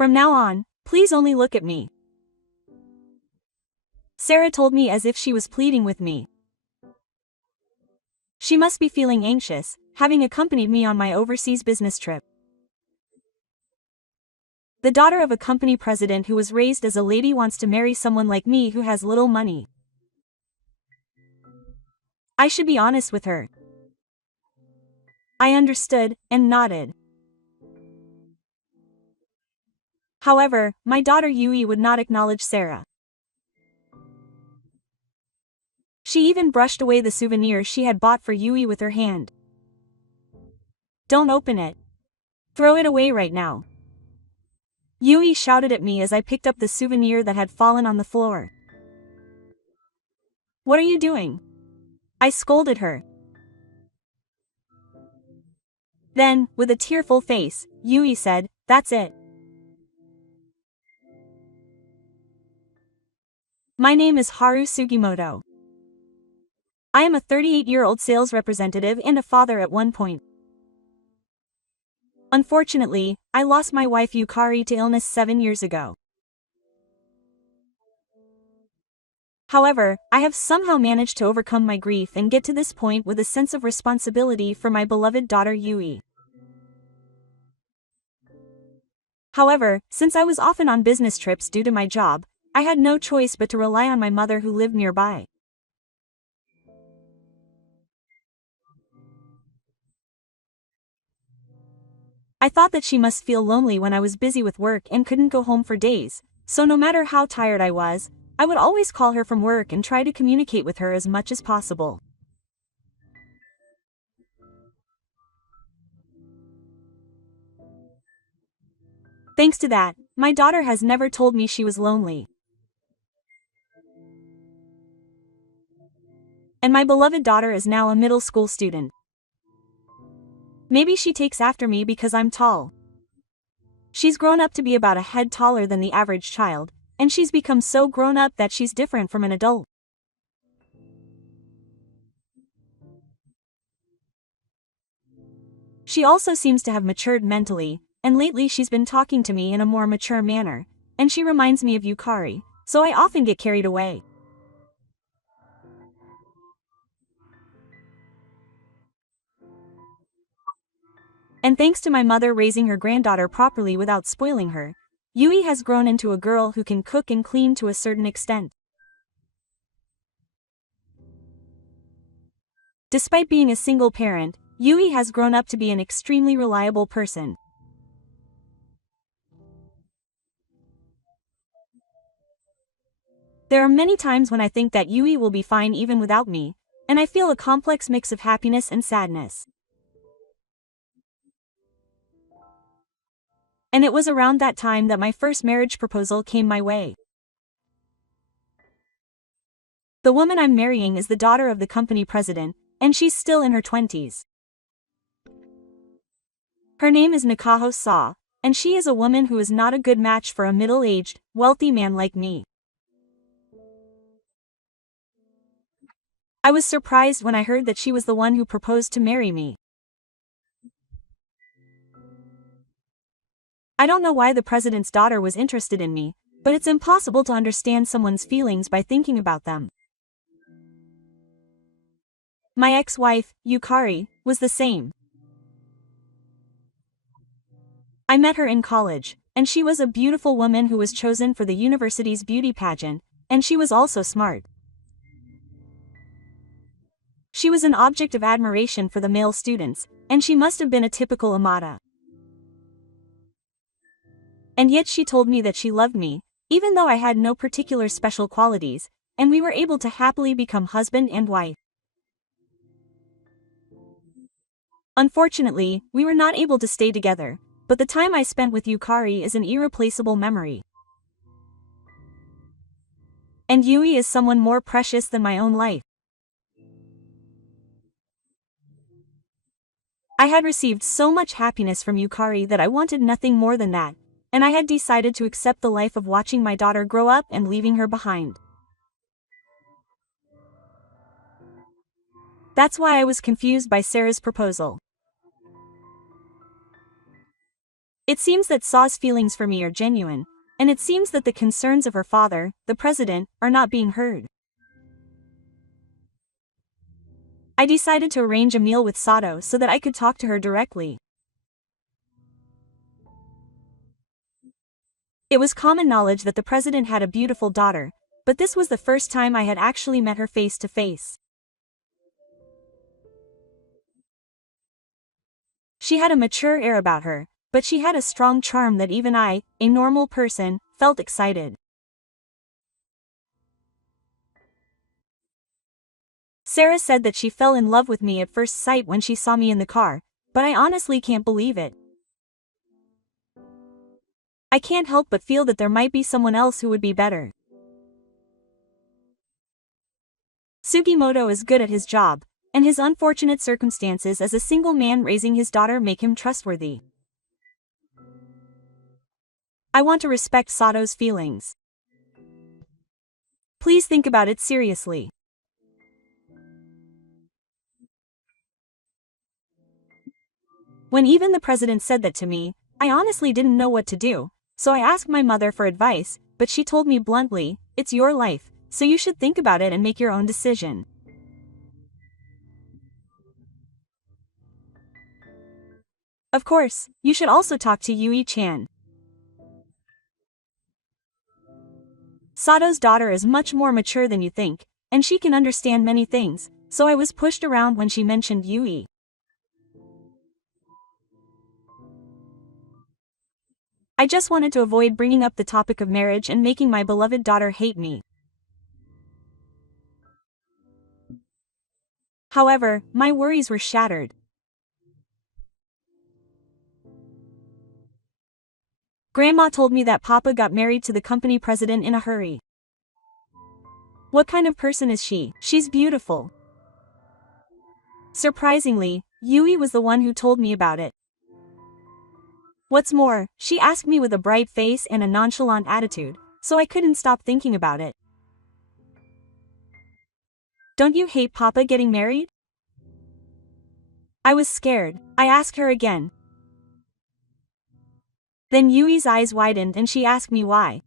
From now on, please only look at me," Sarah told me as if she was pleading with me. She must be feeling anxious, having accompanied me on my overseas business trip. The daughter of a company president who was raised as a lady wants to marry someone like me who has little money. I should be honest with her. I understood, and nodded. However, my daughter Yui would not acknowledge Sarah. She even brushed away the souvenir she had bought for Yui with her hand. "Don't open it. Throw it away right now," Yui shouted at me as I picked up the souvenir that had fallen on the floor. "What are you doing?" I scolded her. Then, with a tearful face, Yui said, "That's it. My name is Haru Sugimoto. I am a 38-year-old sales representative and a father at one point. Unfortunately, I lost my wife Yukari to illness 7 years ago. However, I have somehow managed to overcome my grief and get to this point with a sense of responsibility for my beloved daughter Yui. However, since I was often on business trips due to my job, I had no choice but to rely on my mother who lived nearby. I thought that she must feel lonely when I was busy with work and couldn't go home for days, so no matter how tired I was, I would always call her from work and try to communicate with her as much as possible. Thanks to that, my daughter has never told me she was lonely. And my beloved daughter is now a middle school student. Maybe she takes after me because I'm tall. She's grown up to be about a head taller than the average child, and she's become so grown up that she's different from an adult. She also seems to have matured mentally, and lately she's been talking to me in a more mature manner, and she reminds me of Yukari, so I often get carried away. And thanks to my mother raising her granddaughter properly without spoiling her, Yui has grown into a girl who can cook and clean to a certain extent. Despite being a single parent, Yui has grown up to be an extremely reliable person. There are many times when I think that Yui will be fine even without me, and I feel a complex mix of happiness and sadness. And it was around that time that my first marriage proposal came my way. The woman I'm marrying is the daughter of the company president, and she's still in her 20s. Her name is Nakaho Sa, and she is a woman who is not a good match for a middle-aged, wealthy man like me. I was surprised when I heard that she was the one who proposed to marry me. I don't know why the president's daughter was interested in me, but it's impossible to understand someone's feelings by thinking about them. My ex-wife, Yukari, was the same. I met her in college, and she was a beautiful woman who was chosen for the university's beauty pageant, and she was also smart. She was an object of admiration for the male students, and she must have been a typical Amata. And yet she told me that she loved me, even though I had no particular special qualities, and we were able to happily become husband and wife. Unfortunately, we were not able to stay together, but the time I spent with Yukari is an irreplaceable memory. And Yui is someone more precious than my own life. I had received so much happiness from Yukari that I wanted nothing more than that, and I had decided to accept the life of watching my daughter grow up and leaving her behind. That's why I was confused by Sarah's proposal. It seems that Sa's feelings for me are genuine, and it seems that the concerns of her father, the president, are not being heard. I decided to arrange a meal with Sato so that I could talk to her directly. It was common knowledge that the president had a beautiful daughter, but this was the first time I had actually met her face to face. She had a mature air about her, but she had a strong charm that even I, a normal person, felt excited. Sarah said that she fell in love with me at first sight when she saw me in the car, but I honestly can't believe it. I can't help but feel that there might be someone else who would be better. Sugimoto is good at his job, and his unfortunate circumstances as a single man raising his daughter make him trustworthy. I want to respect Sato's feelings. Please think about it seriously. When even the president said that to me, I honestly didn't know what to do, so I asked my mother for advice, but she told me bluntly, "It's your life, so you should think about it and make your own decision." Of course, you should also talk to Yui-chan. Sato's daughter is much more mature than you think, and she can understand many things, so I was pushed around when she mentioned Yui. I just wanted to avoid bringing up the topic of marriage and making my beloved daughter hate me. However, my worries were shattered. Grandma told me that Papa got married to the company president in a hurry. What kind of person is she? She's beautiful. Surprisingly, Yui was the one who told me about it. What's more, she asked me with a bright face and a nonchalant attitude, so I couldn't stop thinking about it. Don't you hate Papa getting married? I was scared. I asked her again. Then Yui's eyes widened and she asked me why.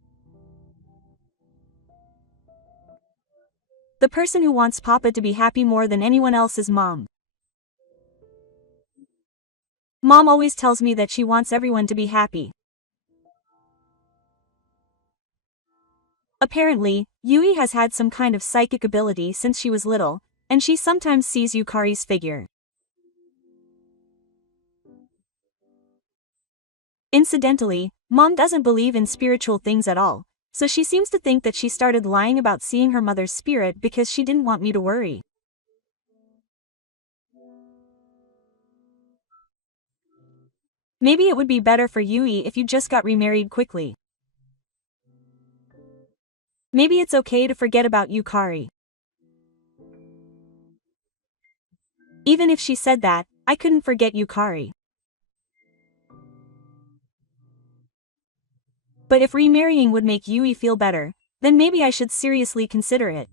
The person who wants Papa to be happy more than anyone else is Mom. Mom always tells me that she wants everyone to be happy. Apparently, Yui has had some kind of psychic ability since she was little, and she sometimes sees Yukari's figure. Incidentally, Mom doesn't believe in spiritual things at all, so she seems to think that she started lying about seeing her mother's spirit because she didn't want me to worry. Maybe it would be better for Yui if you just got remarried quickly. Maybe it's okay to forget about Yukari. Even if she said that, I couldn't forget Yukari. But if remarrying would make Yui feel better, then maybe I should seriously consider it.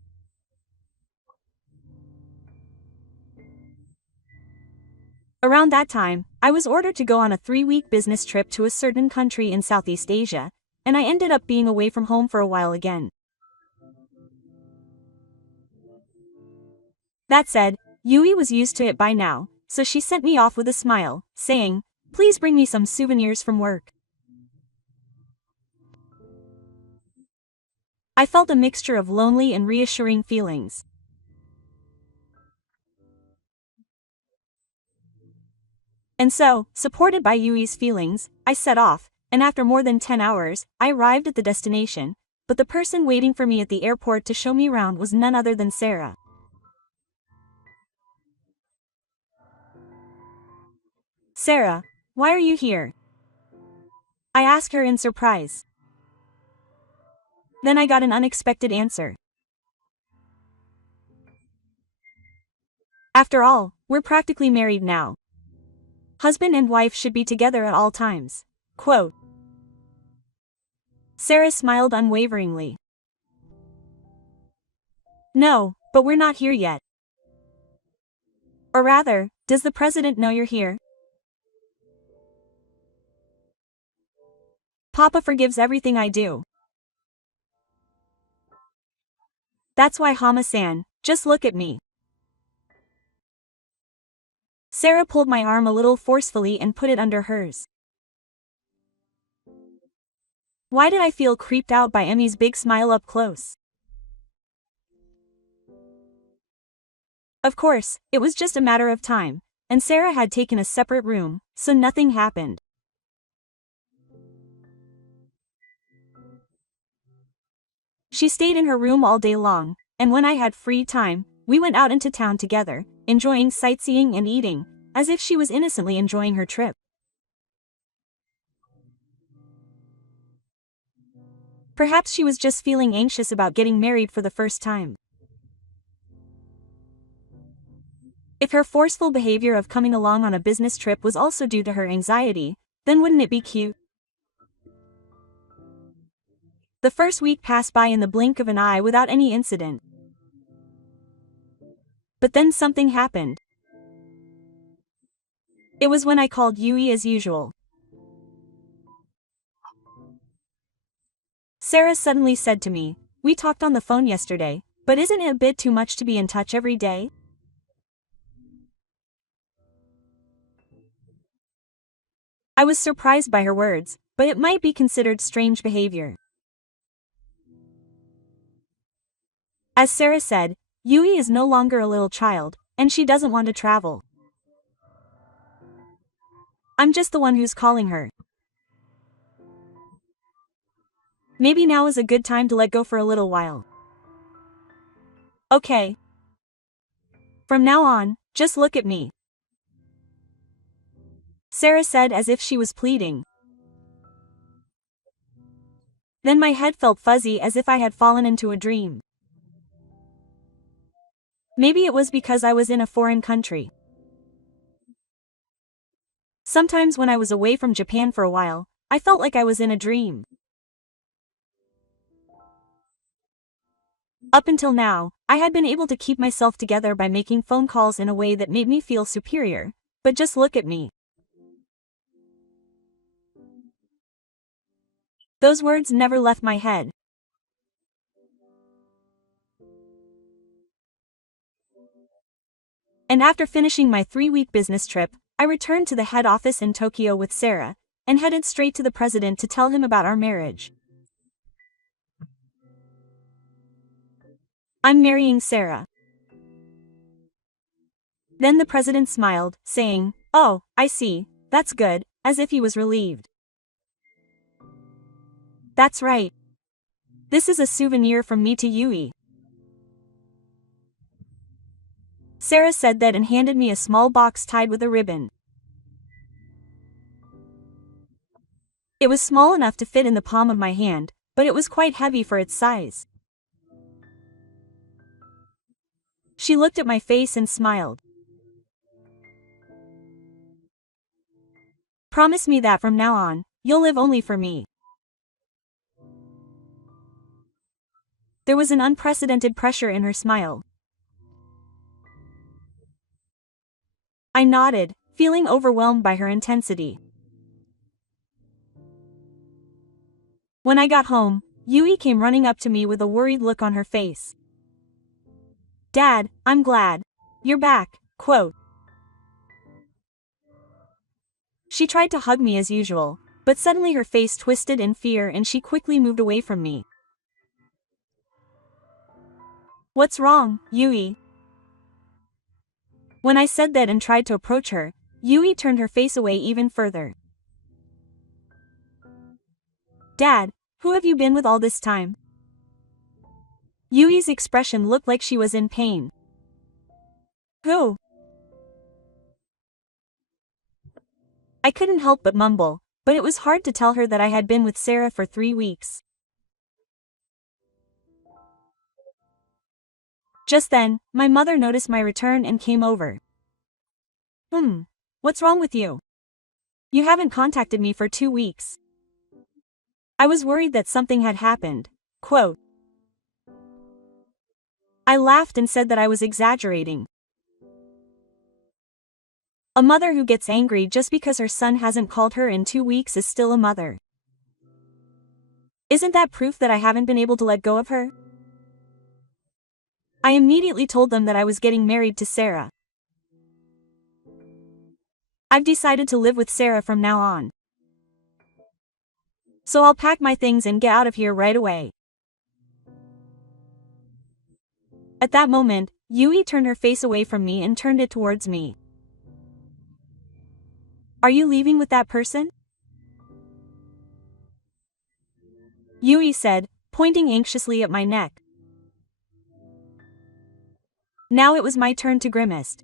Around that time, I was ordered to go on a 3-week business trip to a certain country in Southeast Asia, and I ended up being away from home for a while again. That said, Yui was used to it by now, so she sent me off with a smile, saying, "Please bring me some souvenirs from work." I felt a mixture of lonely and reassuring feelings. And so, supported by Yui's feelings, I set off, and after more than 10 hours, I arrived at the destination, but the person waiting for me at the airport to show me around was none other than Sarah. "Sarah, why are you here?" I asked her in surprise. Then I got an unexpected answer. "After all, we're practically married now. Husband and wife should be together at all times." Quote. Sarah smiled unwaveringly. "No, but we're not here yet. Or rather, does the president know you're here?" Papa forgives everything I do. That's why Hama-san, just look at me. Sarah pulled my arm a little forcefully and put it under hers. Why did I feel creeped out by Emmy's big smile up close? Of course, it was just a matter of time, and Sarah had taken a separate room, so nothing happened. She stayed in her room all day long, and when I had free time, we went out into town together, enjoying sightseeing and eating, as if she was innocently enjoying her trip. Perhaps she was just feeling anxious about getting married for the first time. If her forceful behavior of coming along on a business trip was also due to her anxiety, then wouldn't it be cute? The first week passed by in the blink of an eye without any incident. But then something happened. It was when I called Yui as usual. Sarah suddenly said to me, "We talked on the phone yesterday, but isn't it a bit too much to be in touch every day?" I was surprised by her words, but it might be considered strange behavior. As Sarah said, Yui is no longer a little child, and she doesn't want to travel. I'm just the one who's calling her. Maybe now is a good time to let go for a little while. Okay. From now on, just look at me, Sarah said as if she was pleading. Then my head felt fuzzy as if I had fallen into a dream. Maybe it was because I was in a foreign country. Sometimes when I was away from Japan for a while, I felt like I was in a dream. Up until now, I had been able to keep myself together by making phone calls in a way that made me feel superior, but just look at me. Those words never left my head. And after finishing my 3-week business trip, I returned to the head office in Tokyo with Sarah, and headed straight to the president to tell him about our marriage. I'm marrying Sarah. Then the president smiled, saying, "Oh, I see, that's good," as if he was relieved. That's right. This is a souvenir from me to Yui. Sarah said that and handed me a small box tied with a ribbon. It was small enough to fit in the palm of my hand, but it was quite heavy for its size. She looked at my face and smiled. Promise me that from now on, you'll live only for me. There was an unprecedented pressure in her smile. I nodded, feeling overwhelmed by her intensity. When I got home, Yui came running up to me with a worried look on her face. "Dad, I'm glad you're back, quote." She tried to hug me as usual, but suddenly her face twisted in fear and she quickly moved away from me. "What's wrong, Yui?" When I said that and tried to approach her, Yui turned her face away even further. "Dad, who have you been with all this time?" Yui's expression looked like she was in pain. "Who?" I couldn't help but mumble, but it was hard to tell her that I had been with Sarah for 3 weeks. Just then, my mother noticed my return and came over. What's wrong with you? You haven't contacted me for 2 weeks. I was worried that something had happened, quote. I laughed and said that I was exaggerating. A mother who gets angry just because her son hasn't called her in 2 weeks is still a mother. Isn't that proof that I haven't been able to let go of her? I immediately told them that I was getting married to Sarah. I've decided to live with Sarah from now on. So I'll pack my things and get out of here right away. At that moment, Yui turned her face away from me and turned it towards me. Are you leaving with that person? Yui said, pointing anxiously at my neck. Now it was my turn to grimace.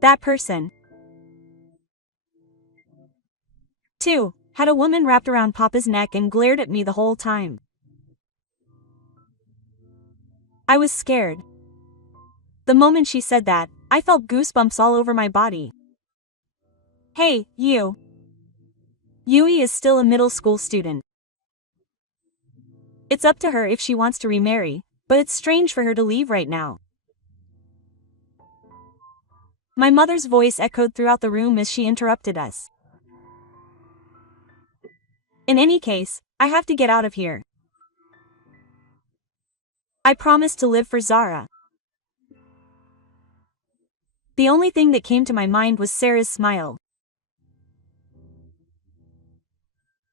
That person, too, had a woman wrapped around Papa's neck and glared at me the whole time. I was scared. The moment she said that, I felt goosebumps all over my body. Hey, you. Yui is still a middle school student. It's up to her if she wants to remarry, but it's strange for her to leave right now. My mother's voice echoed throughout the room as she interrupted us. In any case, I have to get out of here. I promised to live for Zara. The only thing that came to my mind was Sarah's smile.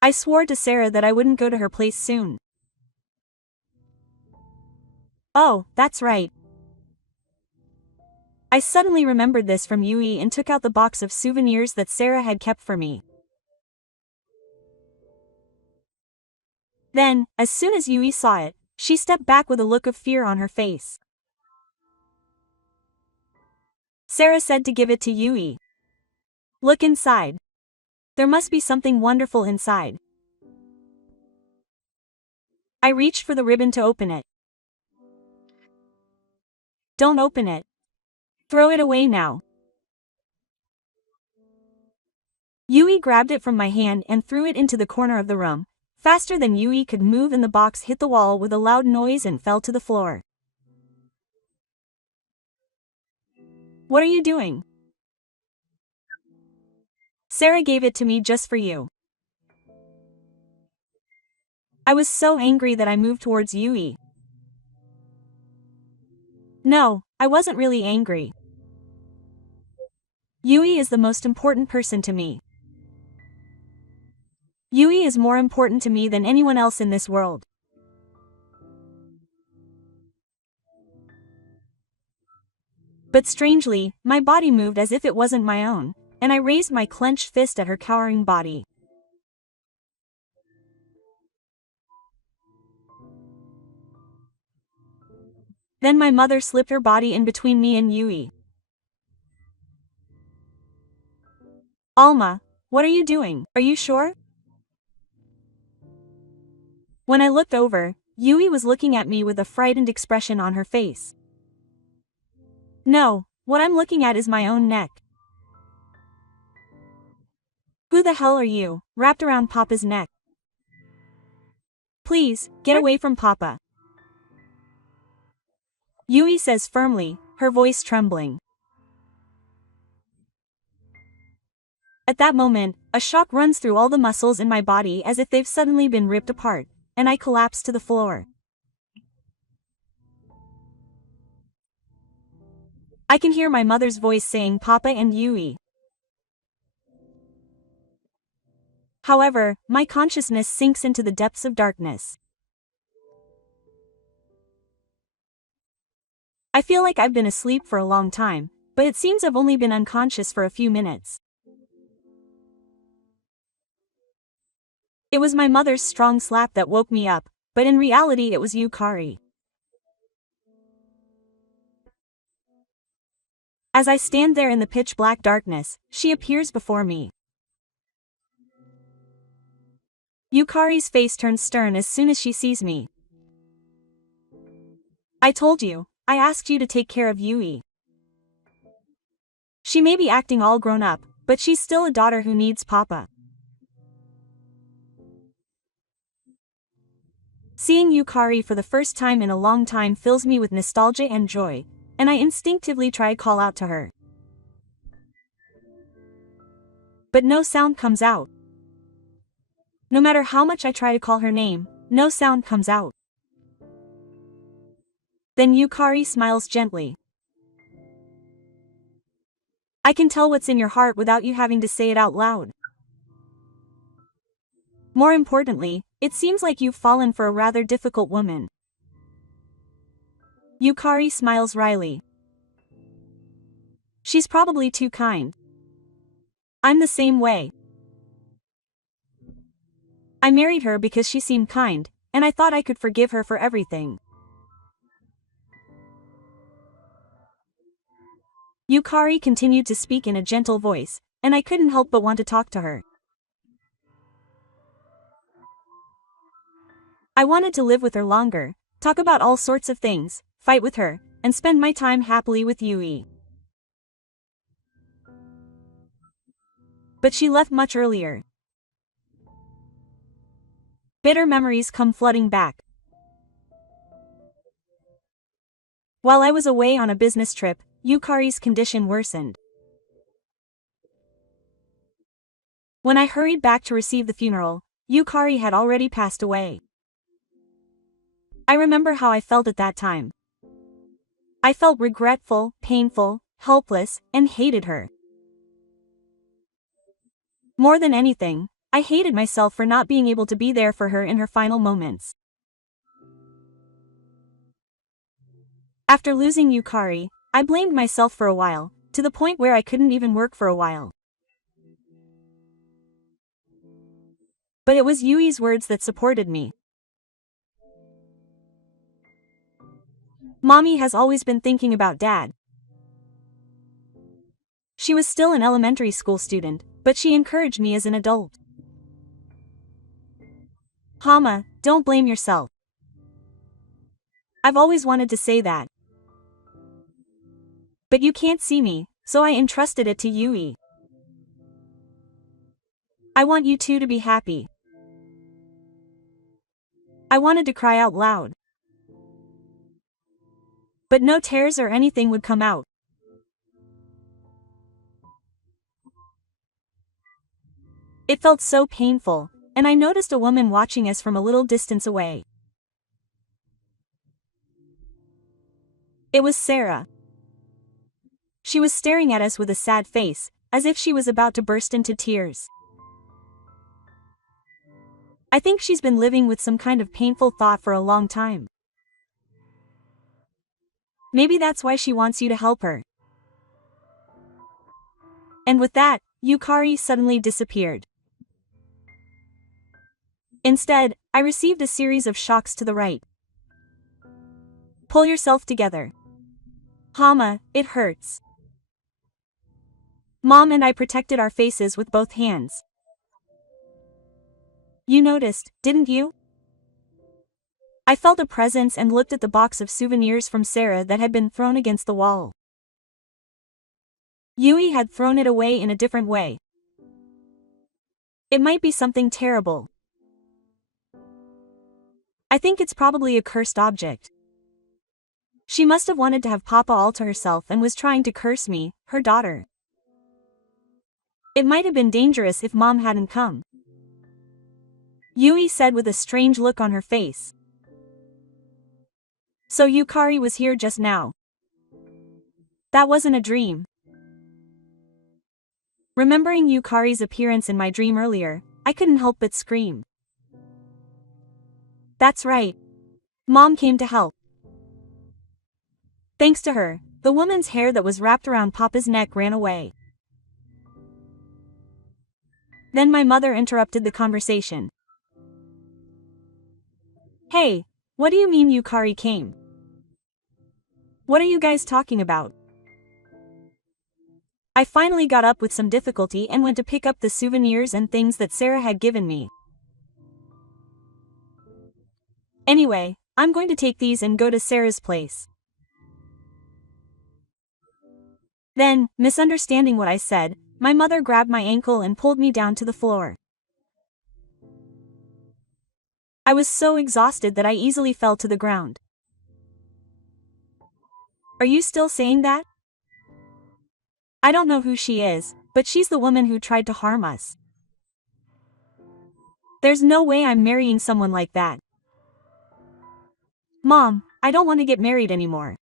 I swore to Sarah that I wouldn't go to her place soon. Oh, that's right. I suddenly remembered this from Yui and took out the box of souvenirs that Sarah had kept for me. Then, as soon as Yui saw it, she stepped back with a look of fear on her face. Sarah said to give it to Yui. Look inside. There must be something wonderful inside. I reached for the ribbon to open it. Don't open it. Throw it away now. Yui grabbed it from my hand and threw it into the corner of the room. Faster than Yui could move, and the box hit the wall with a loud noise and fell to the floor. What are you doing? Sarah gave it to me just for you. I was so angry that I moved towards Yui. No, I wasn't really angry. Yui is the most important person to me. Yui is more important to me than anyone else in this world. But strangely, my body moved as if it wasn't my own, and I raised my clenched fist at her cowering body. Then my mother slipped her body in between me and Yui. Alma, what are you doing? Are you sure? When I looked over, Yui was looking at me with a frightened expression on her face. No, what I'm looking at is my own neck. Who the hell are you, wrapped around Papa's neck? Please, get away from Papa. Yui says firmly, her voice trembling. At that moment, a shock runs through all the muscles in my body as if they've suddenly been ripped apart, and I collapse to the floor. I can hear my mother's voice saying Papa and Yui. However, my consciousness sinks into the depths of darkness. I feel like I've been asleep for a long time, but it seems I've only been unconscious for a few minutes. It was my mother's strong slap that woke me up, but in reality it was Yukari. As I stand there in the pitch-black darkness, she appears before me. Yukari's face turns stern as soon as she sees me. I told you, I asked you to take care of Yui. She may be acting all grown up, but she's still a daughter who needs Papa. Seeing Yukari for the first time in a long time fills me with nostalgia and joy, and I instinctively try to call out to her. But no sound comes out. No matter how much I try to call her name, no sound comes out. Then Yukari smiles gently. I can tell what's in your heart without you having to say it out loud. More importantly, it seems like you've fallen for a rather difficult woman. Yukari smiles wryly. She's probably too kind. I'm the same way. I married her because she seemed kind, and I thought I could forgive her for everything. Yukari continued to speak in a gentle voice, and I couldn't help but want to talk to her. I wanted to live with her longer, talk about all sorts of things, fight with her, and spend my time happily with Yui. But she left much earlier. Bitter memories come flooding back. While I was away on a business trip, Yukari's condition worsened. When I hurried back to receive the funeral, Yukari had already passed away. I remember how I felt at that time. I felt regretful, painful, helpless, and hated her. More than anything, I hated myself for not being able to be there for her in her final moments. After losing Yukari, I blamed myself for a while, to the point where I couldn't even work for a while. But it was Yui's words that supported me. Mommy has always been thinking about Dad. She was still an elementary school student, but she encouraged me as an adult. Hama, don't blame yourself. I've always wanted to say that. But you can't see me, so I entrusted it to Yui. I want you two to be happy. I wanted to cry out loud. But no tears or anything would come out. It felt so painful, and I noticed a woman watching us from a little distance away. It was Sarah. She was staring at us with a sad face, as if she was about to burst into tears. I think she's been living with some kind of painful thought for a long time. Maybe that's why she wants you to help her. And with that, Yukari suddenly disappeared. Instead, I received a series of shocks to the right. Pull yourself together. Hama, it hurts. Mom and I protected our faces with both hands. You noticed, didn't you? I felt a presence and looked at the box of souvenirs from Sarah that had been thrown against the wall. Yui had thrown it away in a different way. It might be something terrible. I think it's probably a cursed object. She must have wanted to have Papa all to herself and was trying to curse me, her daughter. It might have been dangerous if Mom hadn't come. Yui said with a strange look on her face. So Yukari was here just now. That wasn't a dream. Remembering Yukari's appearance in my dream earlier, I couldn't help but scream. That's right. Mom came to help. Thanks to her, the woman's hair that was wrapped around Papa's neck ran away. Then my mother interrupted the conversation. Hey, what do you mean Yukari came? What are you guys talking about? I finally got up with some difficulty and went to pick up the souvenirs and things that Sarah had given me. Anyway, I'm going to take these and go to Sarah's place. Then, misunderstanding what I said, my mother grabbed my ankle and pulled me down to the floor. I was so exhausted that I easily fell to the ground. Are you still saying that? I don't know who she is, but she's the woman who tried to harm us. There's no way I'm marrying someone like that. Mom, I don't want to get married anymore.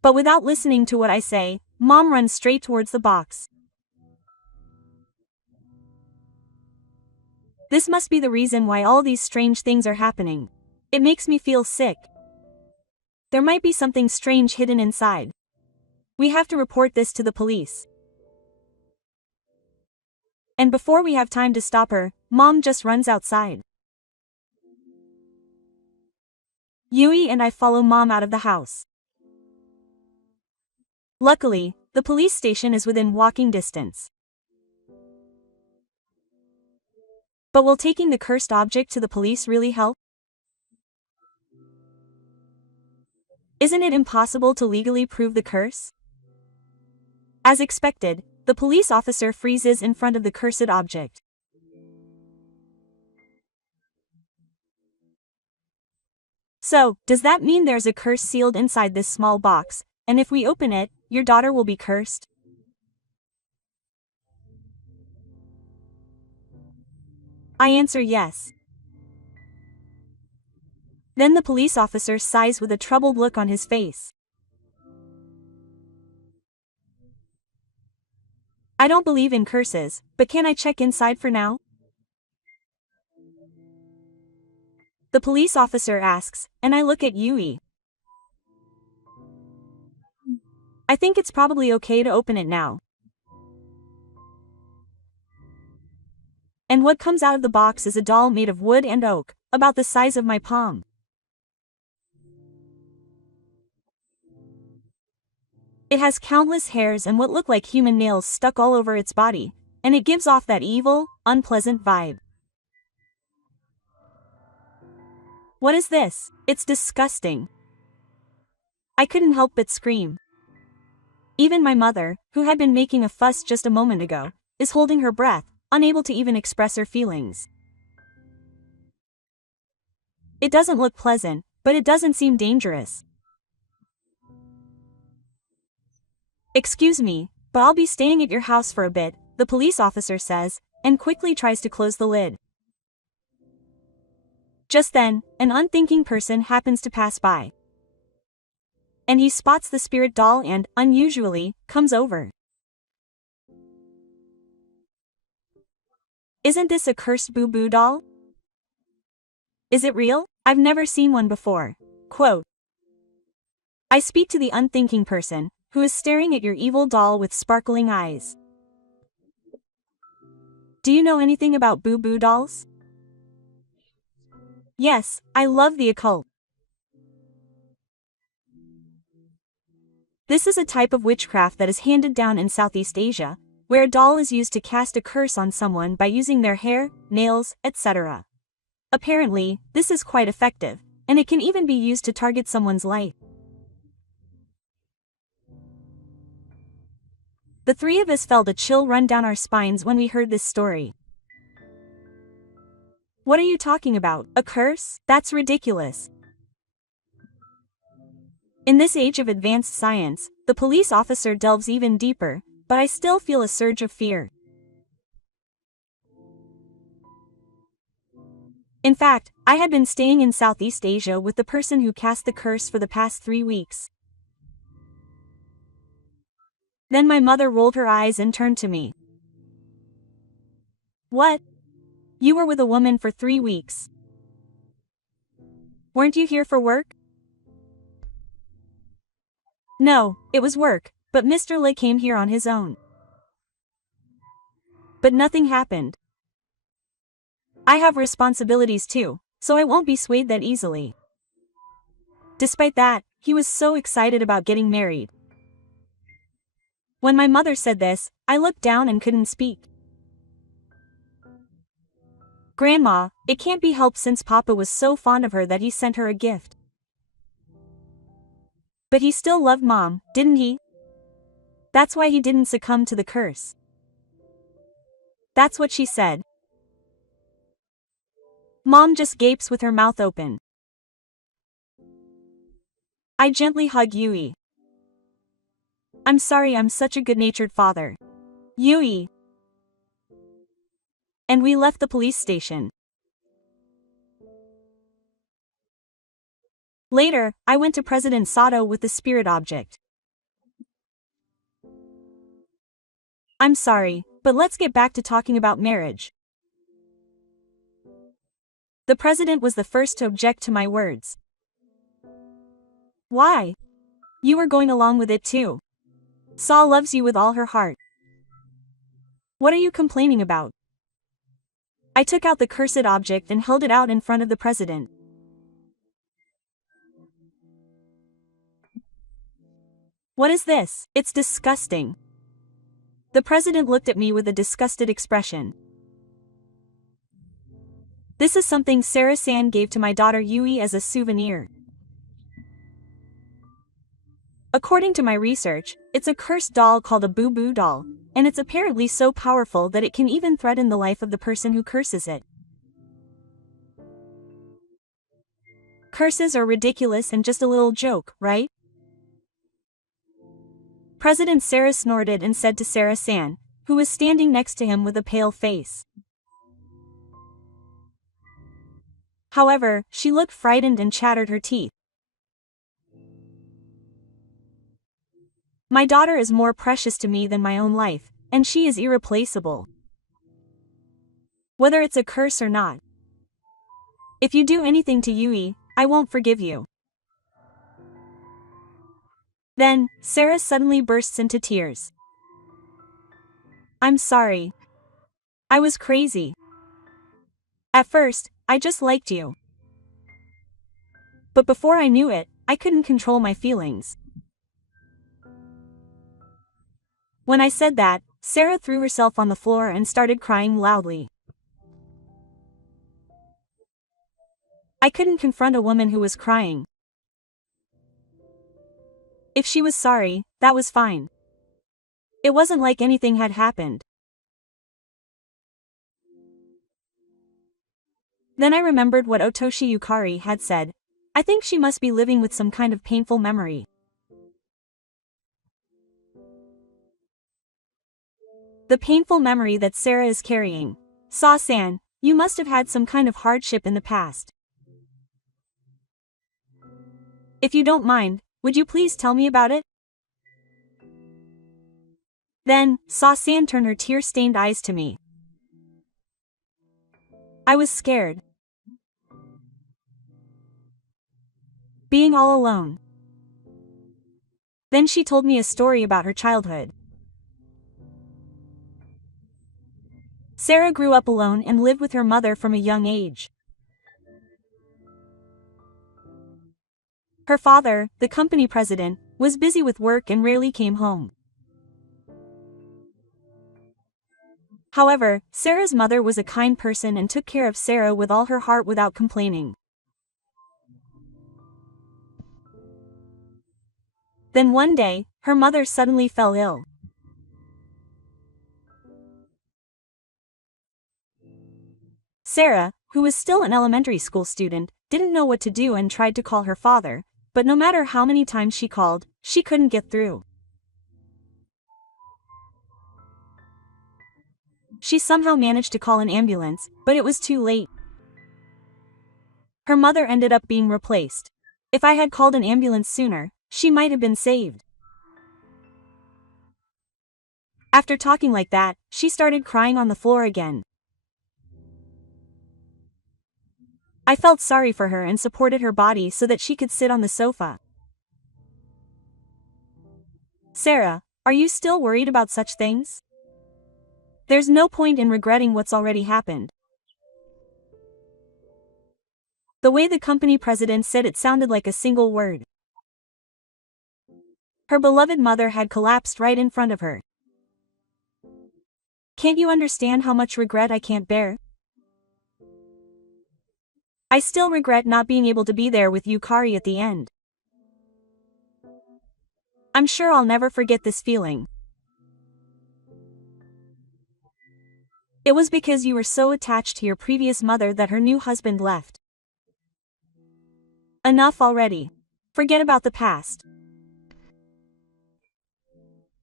But without listening to what I say, Mom runs straight towards the box. This must be the reason why all these strange things are happening. It makes me feel sick. There might be something strange hidden inside. We have to report this to the police. And before we have time to stop her, Mom just runs outside. Yui and I follow Mom out of the house. Luckily, the police station is within walking distance. But will taking the cursed object to the police really help? Isn't it impossible to legally prove the curse? As expected, the police officer freezes in front of the cursed object. So, does that mean there's a curse sealed inside this small box, and if we open it, your daughter will be cursed? I answer yes. Then the police officer sighs with a troubled look on his face. I don't believe in curses, but can I check inside for now? The police officer asks, and I look at Yui. I think it's probably okay to open it now. And what comes out of the box is a doll made of wood and oak, about the size of my palm. It has countless hairs and what look like human nails stuck all over its body, and it gives off that evil, unpleasant vibe. What is this? It's disgusting. I couldn't help but scream. Even my mother, who had been making a fuss just a moment ago, is holding her breath, unable to even express her feelings. It doesn't look pleasant, but it doesn't seem dangerous. Excuse me, but I'll be staying at your house for a bit, the police officer says, and quickly tries to close the lid. Just then, an unthinking person happens to pass by. And he spots the spirit doll and, unusually, comes over. Isn't this a cursed boo-boo doll? Is it real? I've never seen one before. Quote. I speak to the unthinking person, who is staring at your evil doll with sparkling eyes. Do you know anything about boo-boo dolls? Yes, I love the occult. This is a type of witchcraft that is handed down in Southeast Asia, where a doll is used to cast a curse on someone by using their hair, nails, etc. Apparently, this is quite effective, and it can even be used to target someone's life. The three of us felt a chill run down our spines when we heard this story. What are you talking about? A curse? That's ridiculous. In this age of advanced science, the police officer delves even deeper, but I still feel a surge of fear. In fact, I had been staying in Southeast Asia with the person who cast the curse for the past 3 weeks. Then my mother rolled her eyes and turned to me. What? You were with a woman for 3 weeks. Weren't you here for work? No, it was work, but Mr. Lee came here on his own. But nothing happened. I have responsibilities too, so I won't be swayed that easily. Despite that, he was so excited about getting married. When my mother said this, I looked down and couldn't speak. Grandma, it can't be helped since Papa was so fond of her that he sent her a gift. But he still loved Mom, didn't he? That's why he didn't succumb to the curse. That's what she said. Mom just gapes with her mouth open. I gently hug Yui. I'm sorry I'm such a good-natured father. Yui. And we left the police station. Later, I went to President Sato with the spirit object. I'm sorry, but let's get back to talking about marriage. The president was the first to object to my words. Why? You were going along with it too. Saw loves you with all her heart. What are you complaining about? I took out the cursed object and held it out in front of the president. What is this? It's disgusting. The president looked at me with a disgusted expression. This is something Sarah-san gave to my daughter Yui as a souvenir. According to my research, it's a cursed doll called a boo-boo doll, and it's apparently so powerful that it can even threaten the life of the person who curses it. Curses are ridiculous and just a little joke, right? President Sarah snorted and said to Sarah-san, who was standing next to him with a pale face. However, she looked frightened and chattered her teeth. My daughter is more precious to me than my own life, and she is irreplaceable. Whether it's a curse or not. If you do anything to Yui, I won't forgive you. Then, Sarah suddenly bursts into tears. I'm sorry. I was crazy. At first, I just liked you. But before I knew it, I couldn't control my feelings. When I said that, Sarah threw herself on the floor and started crying loudly. I couldn't confront a woman who was crying. If she was sorry, that was fine. It wasn't like anything had happened. Then I remembered what Otoshi Yukari had said. I think she must be living with some kind of painful memory. The painful memory that Sarah is carrying. Sa-san, you must have had some kind of hardship in the past. If you don't mind, would you please tell me about it? Then, Sa-san turned her tear-stained eyes to me. I was scared. Being all alone. Then she told me a story about her childhood. Sarah grew up alone and lived with her mother from a young age. Her father, the company president, was busy with work and rarely came home. However, Sarah's mother was a kind person and took care of Sarah with all her heart without complaining. Then one day, her mother suddenly fell ill. Sarah, who was still an elementary school student, didn't know what to do and tried to call her father, but no matter how many times she called, she couldn't get through. She somehow managed to call an ambulance, but it was too late. Her mother ended up being replaced. If I had called an ambulance sooner, she might have been saved. After talking like that, she started crying on the floor again. I felt sorry for her and supported her body so that she could sit on the sofa. Sarah, are you still worried about such things? There's no point in regretting what's already happened. The way the company president said it sounded like a single word. Her beloved mother had collapsed right in front of her. Can't you understand how much regret I can't bear? I still regret not being able to be there with Yukari at the end. I'm sure I'll never forget this feeling. It was because you were so attached to your previous mother that her new husband left. Enough already. Forget about the past.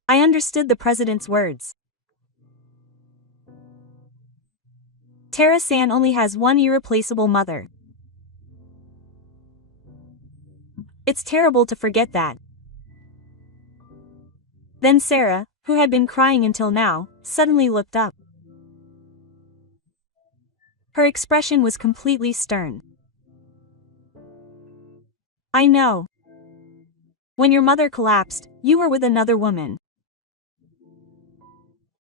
I understood the president's words. Tara-san only has one irreplaceable mother. It's terrible to forget that. Then Sarah, who had been crying until now, suddenly looked up. Her expression was completely stern. I know. When your mother collapsed, you were with another woman.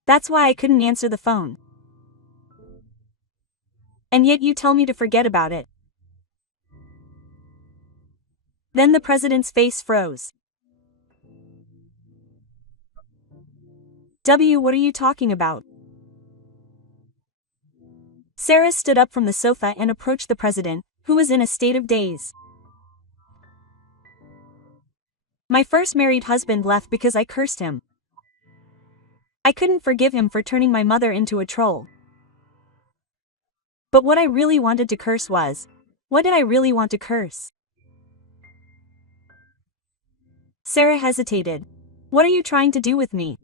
That's why I couldn't answer the phone. And yet you tell me to forget about it. Then the president's face froze. What are you talking about? Sarah stood up from the sofa and approached the president, who was in a state of daze. My first married husband left because I cursed him. I couldn't forgive him for turning my mother into a troll. But what I really wanted to curse was, what did I really want to curse? Sarah hesitated. What are you trying to do with me?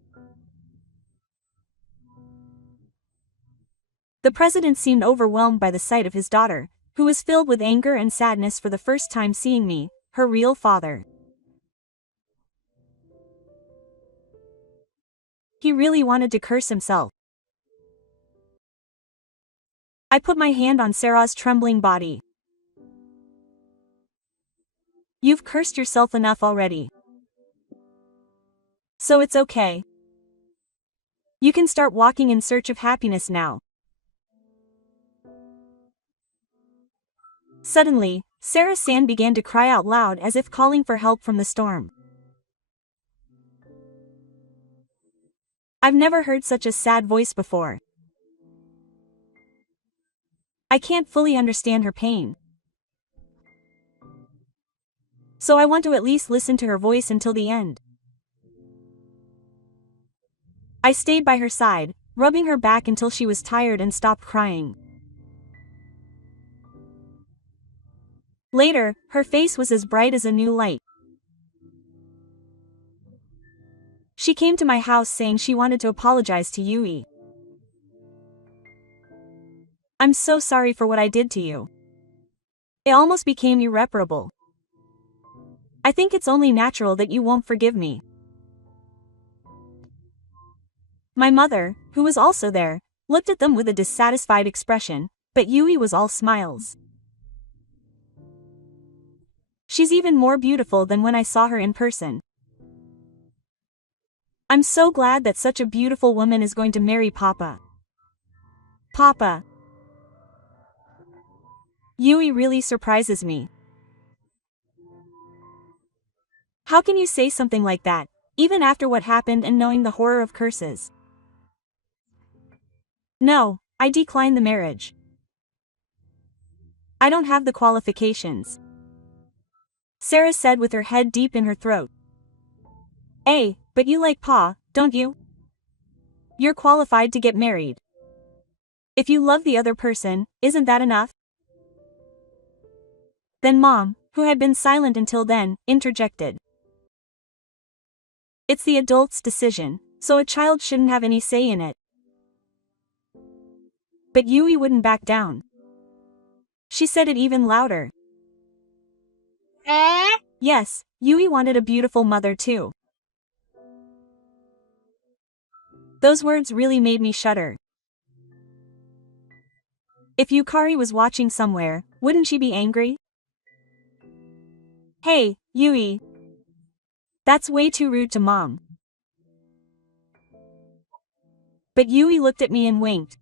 The president seemed overwhelmed by the sight of his daughter, who was filled with anger and sadness for the first time seeing me, her real father. He really wanted to curse himself. I put my hand on Sarah's trembling body. You've cursed yourself enough already. So it's okay. You can start walking in search of happiness now. Suddenly, Sarah-san began to cry out loud as if calling for help from the storm. I've never heard such a sad voice before. I can't fully understand her pain. So I want to at least listen to her voice until the end. I stayed by her side, rubbing her back until she was tired and stopped crying. Later, her face was as bright as a new light. She came to my house saying she wanted to apologize to Yui. I'm so sorry for what I did to you. It almost became irreparable. I think it's only natural that you won't forgive me. My mother, who was also there, looked at them with a dissatisfied expression, but Yui was all smiles. She's even more beautiful than when I saw her in person. I'm so glad that such a beautiful woman is going to marry Papa. Papa. Yui really surprises me. How can you say something like that, even after what happened and knowing the horror of curses? No, I decline the marriage. I don't have the qualifications. Sarah said with her head deep in her throat. But you like Pa, don't you? You're qualified to get married. If you love the other person, isn't that enough? Then Mom, who had been silent until then, interjected. It's the adult's decision, so a child shouldn't have any say in it. But Yui wouldn't back down. She said it even louder. Yes, Yui wanted a beautiful mother too. Those words really made me shudder. If Yukari was watching somewhere, wouldn't she be angry? Hey, Yui. That's way too rude to Mom. But Yui looked at me and winked.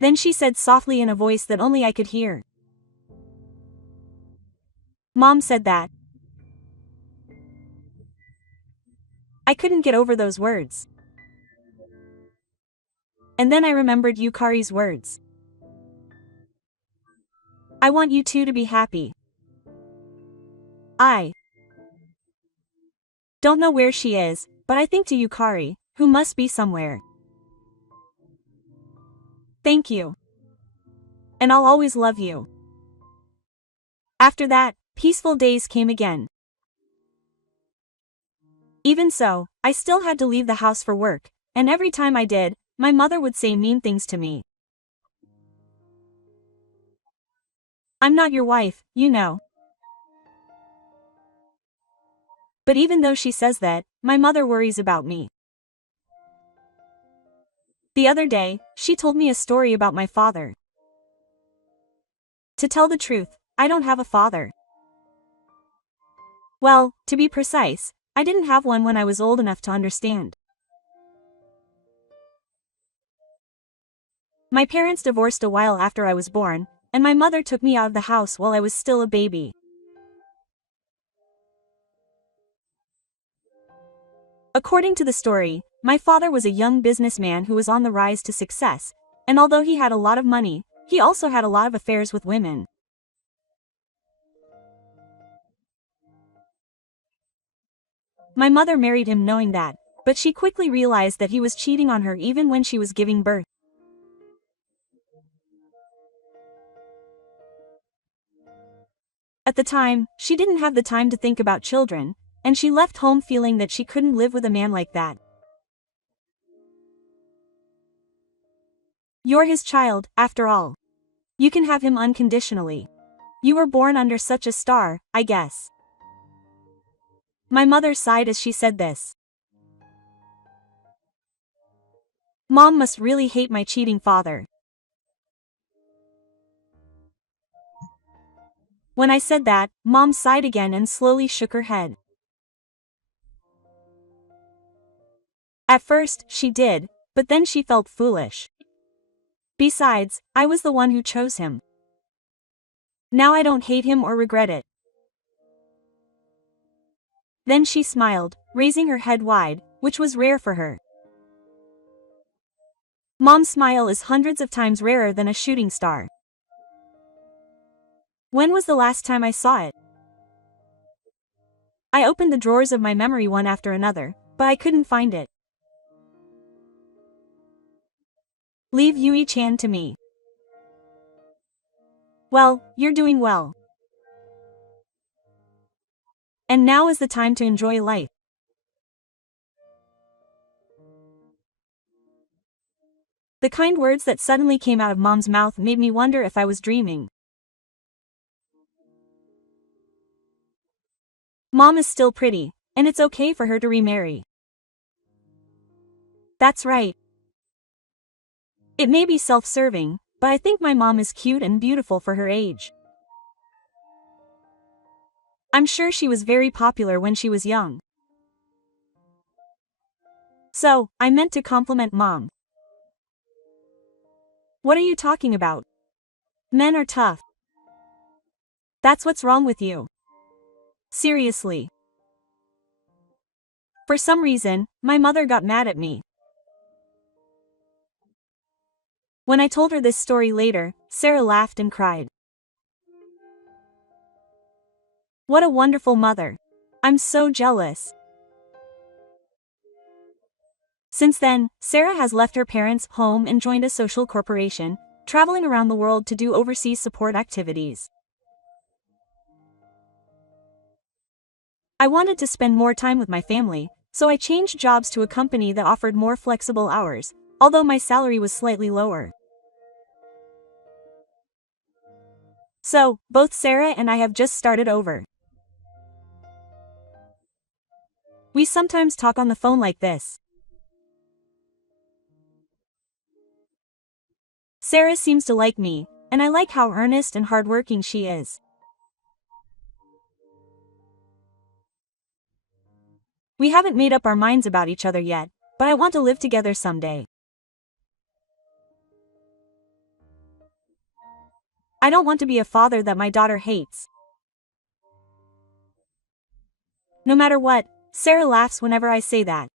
Then she said softly in a voice that only I could hear. Mom said that. I couldn't get over those words. And then I remembered Yukari's words. I want you two to be happy. I don't know where she is, but I think to Yukari, who must be somewhere. Thank you. And I'll always love you. After that, peaceful days came again. Even so, I still had to leave the house for work, and every time I did, my mother would say mean things to me. I'm not your wife, you know. But even though she says that, my mother worries about me. The other day, she told me a story about my father. To tell the truth, I don't have a father. Well, to be precise, I didn't have one when I was old enough to understand. My parents divorced a while after I was born, and my mother took me out of the house while I was still a baby. According to the story, my father was a young businessman who was on the rise to success, and although he had a lot of money, he also had a lot of affairs with women. My mother married him knowing that, but she quickly realized that he was cheating on her even when she was giving birth. At the time, she didn't have the time to think about children, and she left home feeling that she couldn't live with a man like that. You're his child, after all. You can have him unconditionally. You were born under such a star, I guess. My mother sighed as she said this. Mom must really hate my cheating father. When I said that, Mom sighed again and slowly shook her head. At first, she did, but then she felt foolish. Besides, I was the one who chose him. Now I don't hate him or regret it. Then she smiled, raising her head wide, which was rare for her. Mom's smile is hundreds of times rarer than a shooting star. When was the last time I saw it? I opened the drawers of my memory one after another, but I couldn't find it. Leave Yui-chan to me. Well, you're doing well. And now is the time to enjoy life. The kind words that suddenly came out of Mom's mouth made me wonder if I was dreaming. Mom is still pretty, and it's okay for her to remarry. That's right. It may be self-serving, but I think my mom is cute and beautiful for her age. I'm sure she was very popular when she was young. So, I meant to compliment Mom. What are you talking about? Men are tough. That's what's wrong with you. Seriously. For some reason, my mother got mad at me. When I told her this story later, Sarah laughed and cried. What a wonderful mother. I'm so jealous. Since then, Sarah has left her parents' home and joined a social corporation, traveling around the world to do overseas support activities. I wanted to spend more time with my family, so I changed jobs to a company that offered more flexible hours, although my salary was slightly lower. So, both Sarah and I have just started over. We sometimes talk on the phone like this. Sarah seems to like me, and I like how earnest and hardworking she is. We haven't made up our minds about each other yet, but I want to live together someday. I don't want to be a father that my daughter hates. No matter what, Sarah laughs whenever I say that.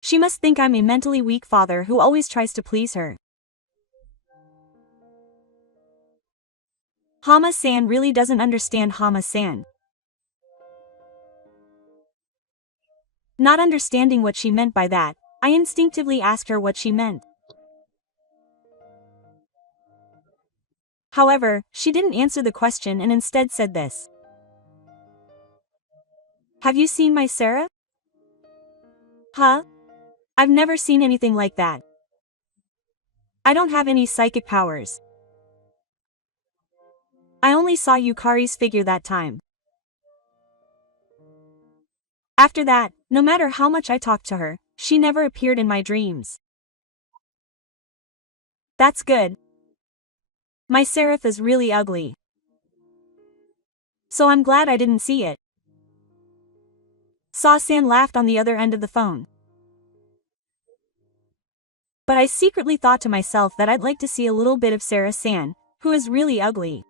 She must think I'm a mentally weak father who always tries to please her. Hama-san really doesn't understand Hama-san. Not understanding what she meant by that, I instinctively asked her what she meant. However, she didn't answer the question and instead said this. Have you seen my Sarah? Huh? I've never seen anything like that. I don't have any psychic powers. I only saw Yukari's figure that time. After that, no matter how much I talked to her, she never appeared in my dreams. That's good. My seraph is really ugly. So I'm glad I didn't see it. Saw-san laughed on the other end of the phone. But I secretly thought to myself that I'd like to see a little bit of Sarah-san, who is really ugly.